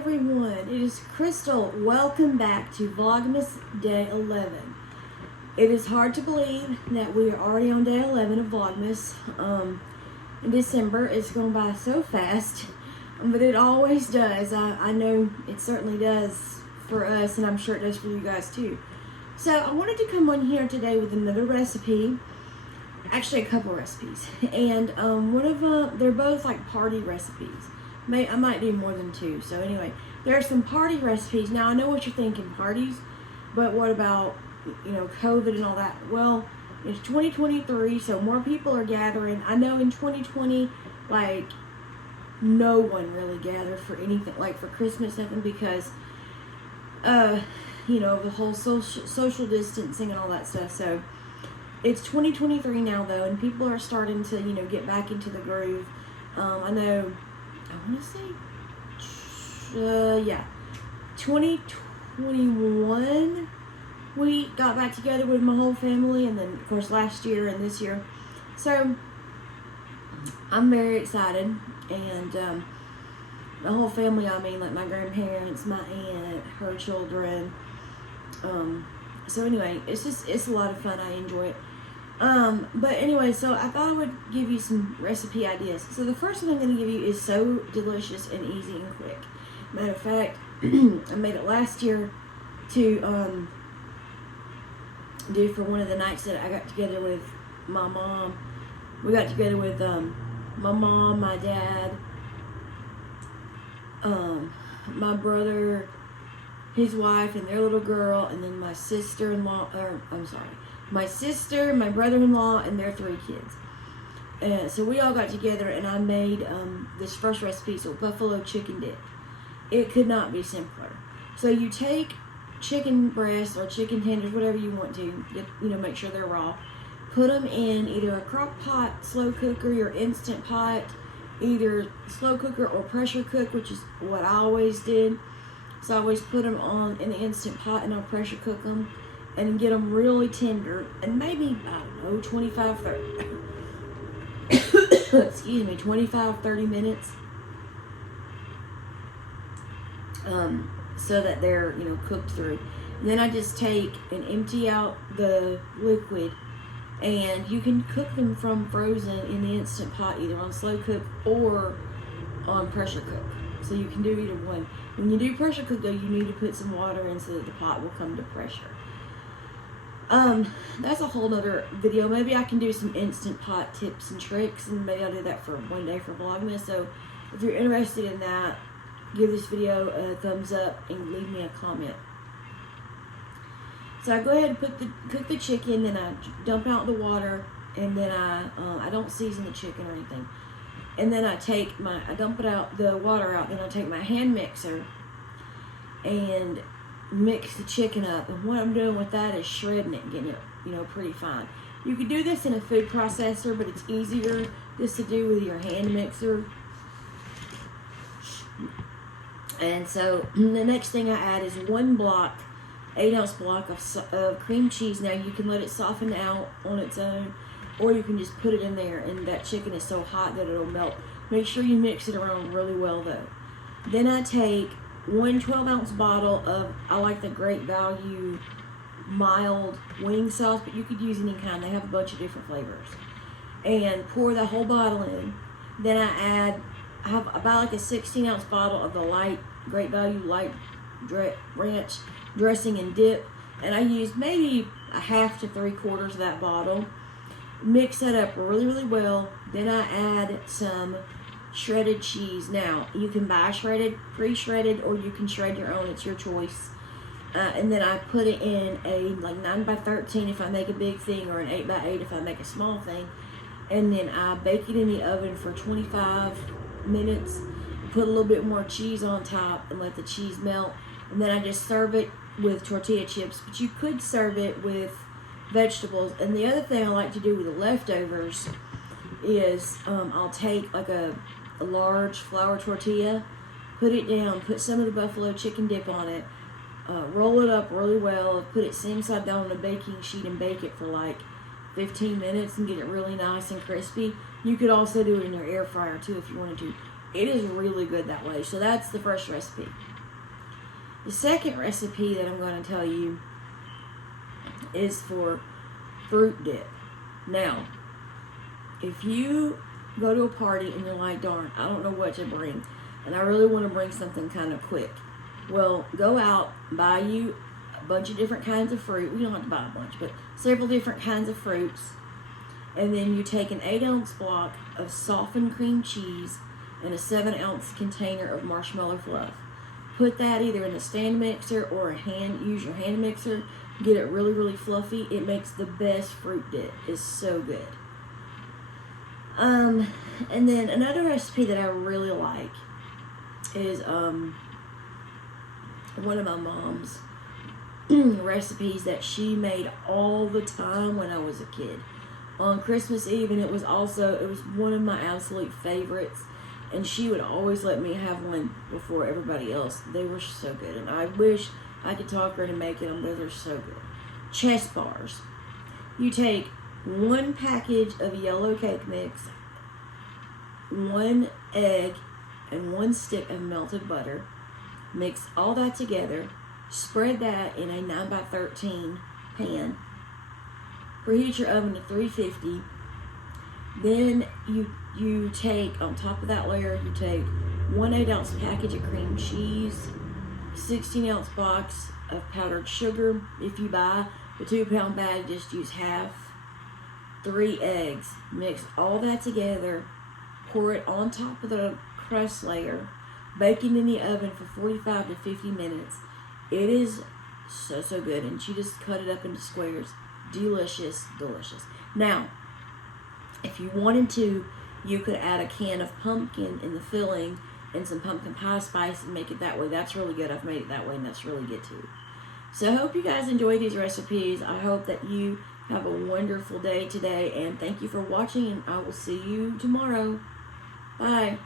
everyone, it is Crystal. Welcome back to Vlogmas Day 11. It is hard to believe that we are already on Day 11 of Vlogmas. In December, it's going by so fast, but it always does. I know it certainly does for us, and I'm sure it does for you guys too. So I wanted to come on here today with another recipe. Actually, a couple recipes, and one of them, they're both like party recipes. I might do more than two. So anyway, there are some party recipes. Now I know what you're thinking, parties, but what about, you know, COVID and all that? Well, it's 2023, so more people are gathering. I know in 2020, like, no one really gathered for anything, like for Christmas, nothing, because you know, the whole social distancing and all that stuff. So it's 2023 now though, and people are starting to, you know, get back into the groove. I know, I want to say, yeah, 2021, we got back together with my whole family, and then, of course, last year and this year. So, I'm very excited, and the whole family, I mean, like my grandparents, my aunt, her children. So anyway, it's a lot of fun. I enjoy it. But anyway, so I thought I would give you some recipe ideas. So the first one I'm going to give you is so delicious and easy and quick. Matter of fact, I made it last year to do for one of the nights that I got together with my mom. We got together with my mom, my dad, my brother, his wife, and their little girl, and then my sister-in-law, my sister, my brother-in-law, and their 3 kids. So we all got together, and I made this first recipe, so buffalo chicken dip. It could not be simpler. So you take chicken breasts or chicken tenders, whatever you want to, you know, make sure they're raw. Put them in either a crock pot, slow cooker, your instant pot, either slow cooker or pressure cook, which is what I always did. So I always put them on in the instant pot, and I'll pressure cook them and get them really tender, and maybe, I don't know, 25-30 minutes, so that they're, you know, cooked through. And then I just take and empty out the liquid, and you can cook them from frozen in the instant pot, either on slow cook or on pressure cook. So you can do either one. When you do pressure cook though, you need to put some water in so that the pot will come to pressure. That's a whole nother video. Maybe I can do some instant pot tips and tricks, and maybe I'll do that for one day for Vlogmas. So if you're interested in that, give this video a thumbs up and leave me a comment. So I go ahead and cook the chicken, then I dump out the water, and then I don't season the chicken or anything. And then I dump the water out, then I take my hand mixer and mix the chicken up. And what I'm doing with that is shredding it and getting it, you know, pretty fine. You could do this in a food processor, but it's easier just to do with your hand mixer. And so the next thing I add is 1 block, 8-ounce block of cream cheese. Now you can let it soften out on its own, or you can just put it in there, and that chicken is so hot that it'll melt. Make sure you mix it around really well though. Then I take 1 12-ounce bottle of, I like the Great Value mild wing sauce, but you could use any kind. They have a bunch of different flavors. And pour the whole bottle in. Then I have about like a 16-ounce bottle of the Great Value light ranch dressing and dip, and I use maybe a half to 3/4 of that bottle. Mix that up really, really well. Then I add some shredded cheese. Now you can buy pre-shredded, or you can shred your own. It's your choice. And then I put it in a like 9x13 if I make a big thing, or an 8x8 if I make a small thing. And then I bake it in the oven for 25 minutes. Put a little bit more cheese on top and let the cheese melt. And then I just serve it with tortilla chips, but you could serve it with vegetables. And the other thing I like to do with the leftovers is I'll take like a large flour tortilla, put it down, put some of the buffalo chicken dip on it, roll it up really well, put it same side down on a baking sheet, and bake it for like 15 minutes and get it really nice and crispy. You could also do it in your air fryer too if you wanted to. It is really good that way. So that's the first recipe. The second recipe that I'm going to tell you is for fruit dip. Now, if you go to a party and you're like, darn, I don't know what to bring, and I really want to bring something kind of quick, well, go out, buy you a bunch of different kinds of fruit. You don't have to buy a bunch, but several different kinds of fruits. And then you take an 8-ounce block of softened cream cheese and a 7-ounce container of marshmallow fluff. Put that either in a stand mixer or use your hand mixer. Get it really, really fluffy. It makes the best fruit dip. It's so good. And then another recipe that I really like is one of my mom's recipes that she made all the time when I was a kid. On Christmas Eve, and it was one of my absolute favorites, and she would always let me have one before everybody else. They were so good, and I wish I could talk her into making them, but they're so good. Chest bars. You take 1 package of yellow cake mix, 1 egg, and 1 stick of melted butter. Mix all that together. Spread that in a 9x13 pan. Preheat your oven to 350. Then you take, on top of that layer, you take 1 8-ounce package of cream cheese, 16-ounce box of powdered sugar. If you buy the 2-pound bag, just use half. 3 eggs. Mix all that together. Pour it on top of the crust layer. Bake it in the oven for 45 to 50 minutes. It is so, so good. And she just cut it up into squares. Delicious, delicious. Now, if you wanted to, you could add a can of pumpkin in the filling and some pumpkin pie spice and make it that way. That's really good. I've made it that way, and that's really good too. So I hope you guys enjoy these recipes. I hope that you have a wonderful day today, and thank you for watching, and I will see you tomorrow. Bye.